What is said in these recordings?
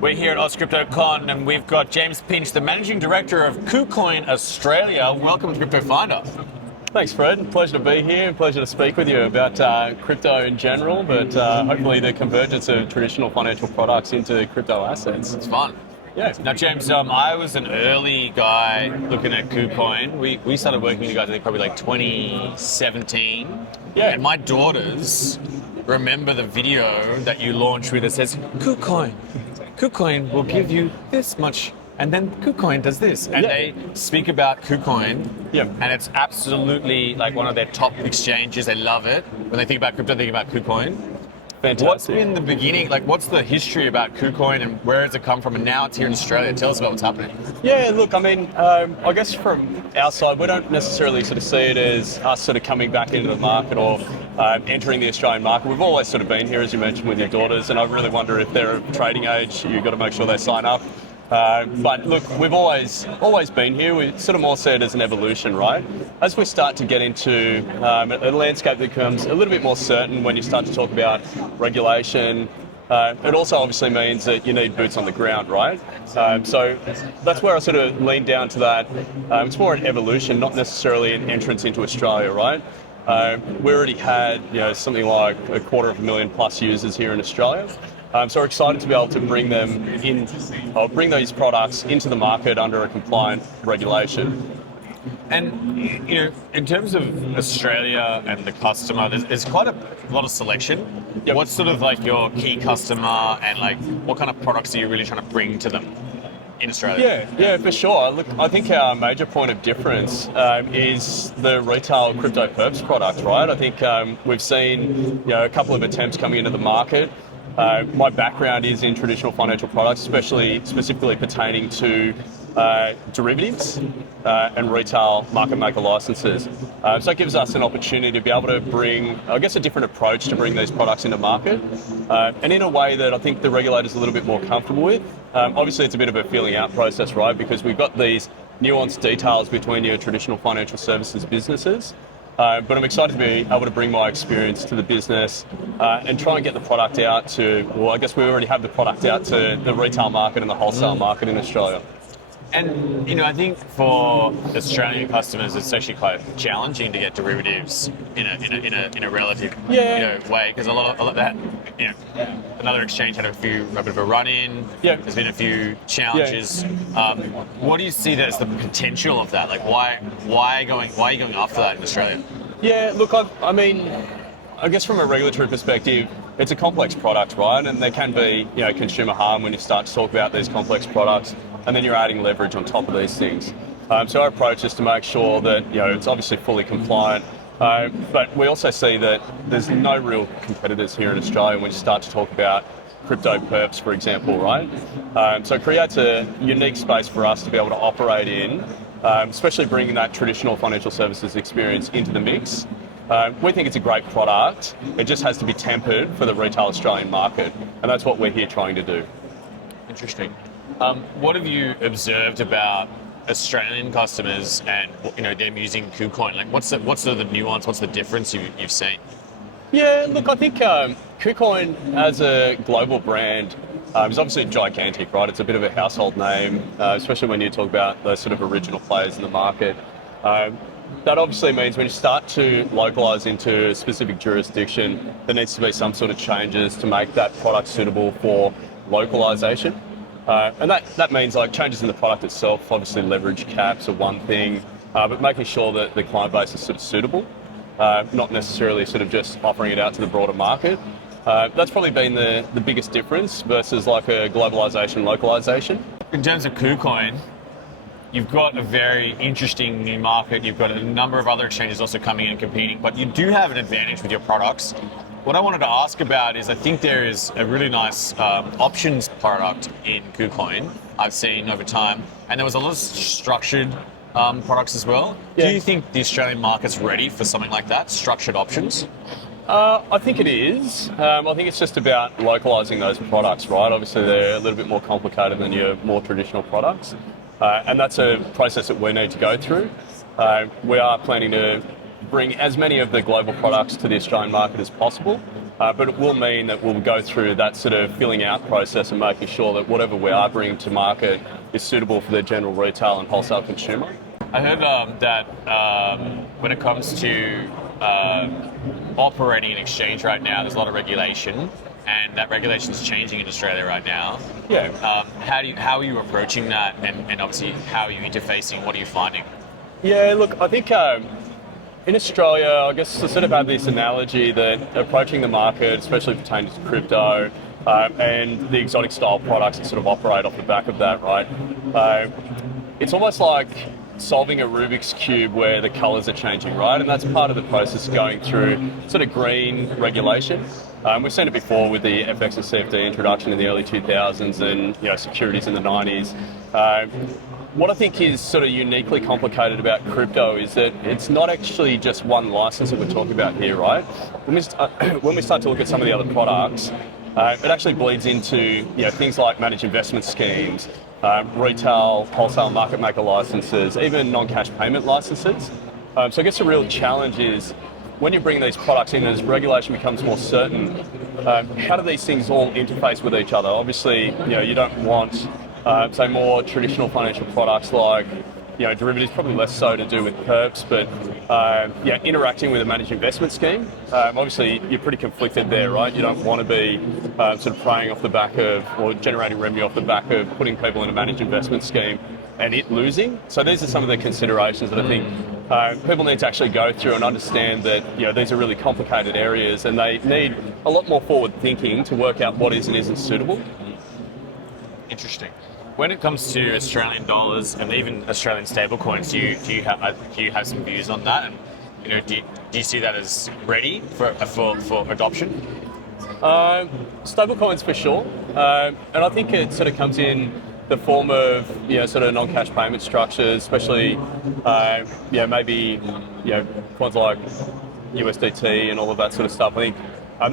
We're here at Aus Crypto Con and we've got James Pinch, the Managing Director of KuCoin Australia. Welcome to Crypto Finder. Thanks, Fred. Pleasure to be here. Pleasure to speak with you about crypto in general, but hopefully the convergence of traditional financial products into crypto assets. It's fun. Yeah. Now, James, I was an early guy looking at KuCoin. We started working with you guys, I think, probably like 2017. Yeah. And my daughters remember the video that you launched with that says, KuCoin. KuCoin will give you this much, and then KuCoin does this. And they speak about KuCoin, and it's absolutely like one of their top exchanges. They love it. When they think about crypto, they think about KuCoin. Fantastic. What's been the beginning, like what's the history about KuCoin and where has it come from? And now it's here in Australia. Tell us about what's happening. Yeah, look, I mean, I guess from our side, we don't necessarily sort of see it as us sort of coming back into the market or entering the Australian market. We've always sort of been here, as you mentioned, with your daughters, and I really wonder if they're of trading age, you've got to make sure they sign up. But look, we've always been here. We sort of more see it as an evolution, right? As we start to get into a landscape that becomes a little bit more certain when you start to talk about regulation, it also obviously means that you need boots on the ground, right? So that's where I sort of lean down to that. It's more an evolution, not necessarily an entrance into Australia, right? We already had something like 250,000+ users here in Australia. So we're excited to be able to bring them in, or bring these products into the market under a compliant regulation. And in terms of Australia and the customer, there's quite a lot of selection. Yep. What's sort of like your key customer, and like what kind of products are you really trying to bring to them in Australia? Yeah, for sure. Look, I think our major point of difference is the retail crypto perps product, right? I think we've seen a couple of attempts coming into the market. My background is in traditional financial products, specifically pertaining to derivatives and retail market maker licenses. So it gives us an opportunity to be able to bring, I guess, a different approach to bring these products into market, and in a way that I think the regulator's a little bit more comfortable with. Obviously, it's a bit of a feeling out process, right? Because we've got these nuanced details between your traditional financial services businesses. But I'm excited to be able to bring my experience to the business and try and get the product out to, well, I guess we already have the product out to the retail market and the wholesale market in Australia. And I think for Australian customers, it's actually quite challenging to get derivatives in a relative way, because a lot of that another exchange had a bit of a run in. Yeah. There's been a few challenges. What do you see that as the potential of that? Like why are you going after that in Australia? Yeah, look, I mean, I guess from a regulatory perspective, it's a complex product, right? And there can be consumer harm when you start to talk about these complex products, and then you're adding leverage on top of these things. So our approach is to make sure that it's obviously fully compliant, but we also see that there's no real competitors here in Australia when you start to talk about crypto perps, for example, right? So it creates a unique space for us to be able to operate in, especially bringing that traditional financial services experience into the mix. We think it's a great product. It just has to be tempered for the retail Australian market, and that's what we're here trying to do. Interesting. What have you observed about Australian customers and them using KuCoin? Like, what's the nuance? What's the difference you've seen? Yeah, look, I think KuCoin as a global brand is obviously gigantic, right? It's a bit of a household name, especially when you talk about those sort of original players in the market. That obviously means when you start to localise into a specific jurisdiction, there needs to be some sort of changes to make that product suitable for localisation. And that means like changes in the product itself. Obviously leverage caps are one thing, but making sure that the client base is sort of suitable, not necessarily sort of just offering it out to the broader market. That's probably been the biggest difference versus like a globalisation, localisation. In terms of KuCoin, you've got a very interesting new market. You've got a number of other exchanges also coming in and competing, but you do have an advantage with your products. What I wanted to ask about is I think there is a really nice options product in KuCoin I've seen over time, and there was a lot of structured products as well. Yeah. Do you think the Australian market's ready for something like that, structured options? I think it is. I think it's just about localising those products, right? Obviously they're a little bit more complicated than your more traditional products. And that's a process that we need to go through. We are planning to bring as many of the global products to the Australian market as possible. but it will mean that we'll go through that sort of filling out process and making sure that whatever we are bringing to market is suitable for the general retail and wholesale consumer. I heard that when it comes to operating an exchange right now, there's a lot of regulation, and that regulation is changing in Australia right now. Yeah. How are you approaching that, and obviously how are you interfacing? What are you finding? Yeah, look, I think in Australia, I guess to sort of have this analogy that approaching the market, especially pertaining to crypto and the exotic style products that sort of operate off the back of that, right? It's almost like solving a Rubik's Cube where the colours are changing, right? And that's part of the process going through sort of green regulation. We've seen it before with the FX and CFD introduction in the early 2000s and securities in the 90s. What I think is sort of uniquely complicated about crypto is that it's not actually just one license that we're talking about here, right? When we start to look at some of the other products, it actually bleeds into things like managed investment schemes, retail, wholesale market maker licenses, even non-cash payment licenses. So I guess the real challenge is when you bring these products in, as regulation becomes more certain, how do these things all interface with each other? Obviously, you don't want say more traditional financial products like derivatives, probably less so to do with perps, but interacting with a managed investment scheme. Obviously, you're pretty conflicted there, right? You don't want to be sort of preying off the back of or generating revenue off the back of putting people in a managed investment scheme and it losing. So these are some of the considerations that I think people need to actually go through and understand that these are really complicated areas and they need a lot more forward thinking to work out what is and isn't suitable. Interesting. When it comes to Australian dollars and even Australian stablecoins, do you have some views on that? And do you see that as ready for adoption? Stablecoins for sure, and I think it sort of comes in the form of sort of non-cash payment structures, especially maybe coins like USDT and all of that sort of stuff. I think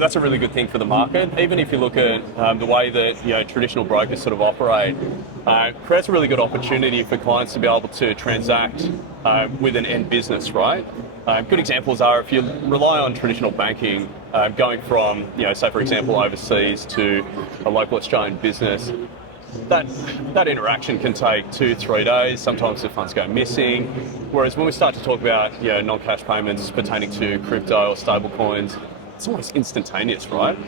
that's a really good thing for the market. Even if you look at the way that traditional brokers sort of operate, creates a really good opportunity for clients to be able to transact with an end business, right? Good examples are if you rely on traditional banking, going from say for example overseas to a local Australian business, that interaction can take 2-3 days. Sometimes the funds go missing. Whereas when we start to talk about non-cash payments pertaining to crypto or stablecoins, it's almost instantaneous, right?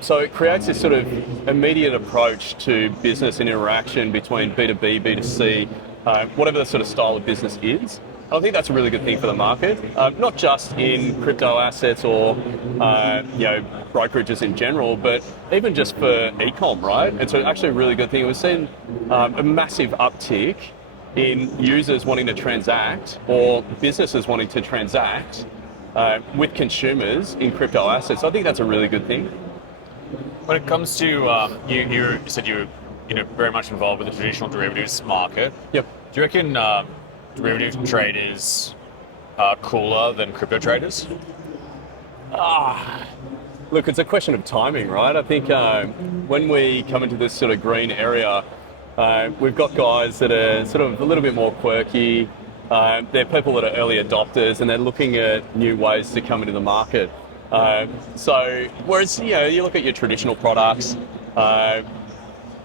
So it creates this sort of immediate approach to business and interaction between B2B, B2C, whatever the sort of style of business is. I think that's a really good thing for the market, not just in crypto assets or brokerages in general, but even just for e-com, right? It's actually a really good thing. We've seen a massive uptick in users wanting to transact or businesses wanting to transact with consumers in crypto assets. I think that's a really good thing. When it comes to you said you're very much involved with the traditional derivatives market. Yep. Do you reckon derivative traders are cooler than crypto traders? Look, it's a question of timing, right? I think when we come into this sort of green area, we've got guys that are sort of a little bit more quirky. They're people that are early adopters and they're looking at new ways to come into the market. So whereas you look at your traditional products,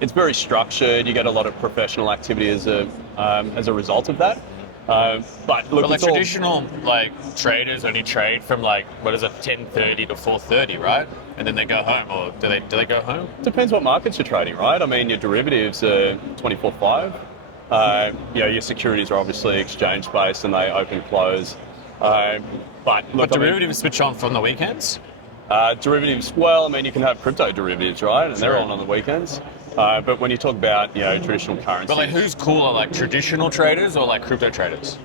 it's very structured. You get a lot of professional activity as a result of that. But look, like traditional traders only trade from 10:30 to 4:30, right? And then they go home, or do they go home? Depends what markets you're trading, right? I mean, your derivatives are 24/5. Your securities are obviously exchange based and they open close. But derivatives switch on from the weekends? Derivatives, well, I mean, you can have crypto derivatives, right? And they're on the weekends. But when you talk about traditional currencies, but who's cooler, traditional traders or crypto traders?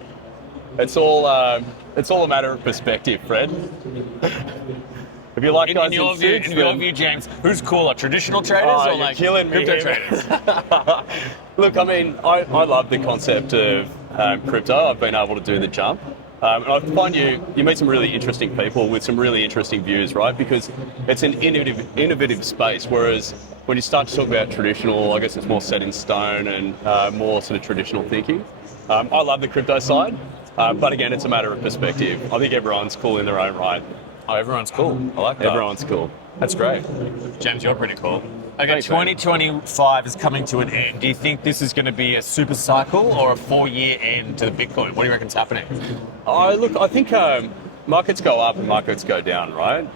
It's all a matter of perspective, Fred. If you like in your view, James, who's cooler, traditional traders or crypto traders? Look, I mean, I love the concept of crypto. I've been able to do the jump. And I find you meet some really interesting people with some really interesting views, right? Because it's an innovative space, whereas when you start to talk about traditional, I guess it's more set in stone and more sort of traditional thinking. I love the crypto side, but again, it's a matter of perspective. I think everyone's cool in their own right. Oh, everyone's cool. I like that. Everyone's cool. That's great. James, you're pretty cool. Okay, Thanks, man. 2025 is coming to an end. Do you think this is going to be a super cycle or a 4-year end to the Bitcoin? What do you reckon's happening? Look, I think markets go up and markets go down, right?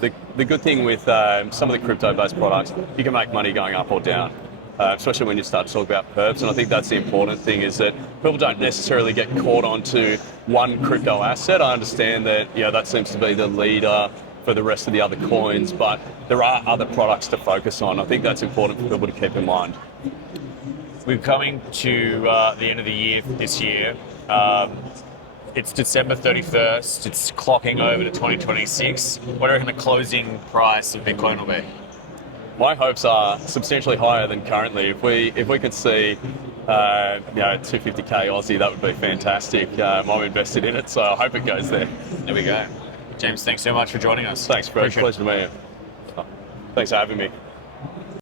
The good thing with some of the crypto-based products, you can make money going up or down, especially when you start to talk about perps. And I think that's the important thing, is that people don't necessarily get caught onto one crypto asset. I understand that that seems to be the leader for the rest of the other coins, but there are other products to focus on. I think that's important for people to keep in mind. We're coming to the end of the year this year. It's December 31st. It's clocking over to 2026. What do you reckon the closing price of Bitcoin will be? My hopes are substantially higher than currently. If we could see 250k Aussie, that would be fantastic. I'm invested in it, so I hope it goes there. There we go. James, thanks so much for joining us. Thanks, Brett. Appreciate it. Pleasure to meet you. Thanks for having me.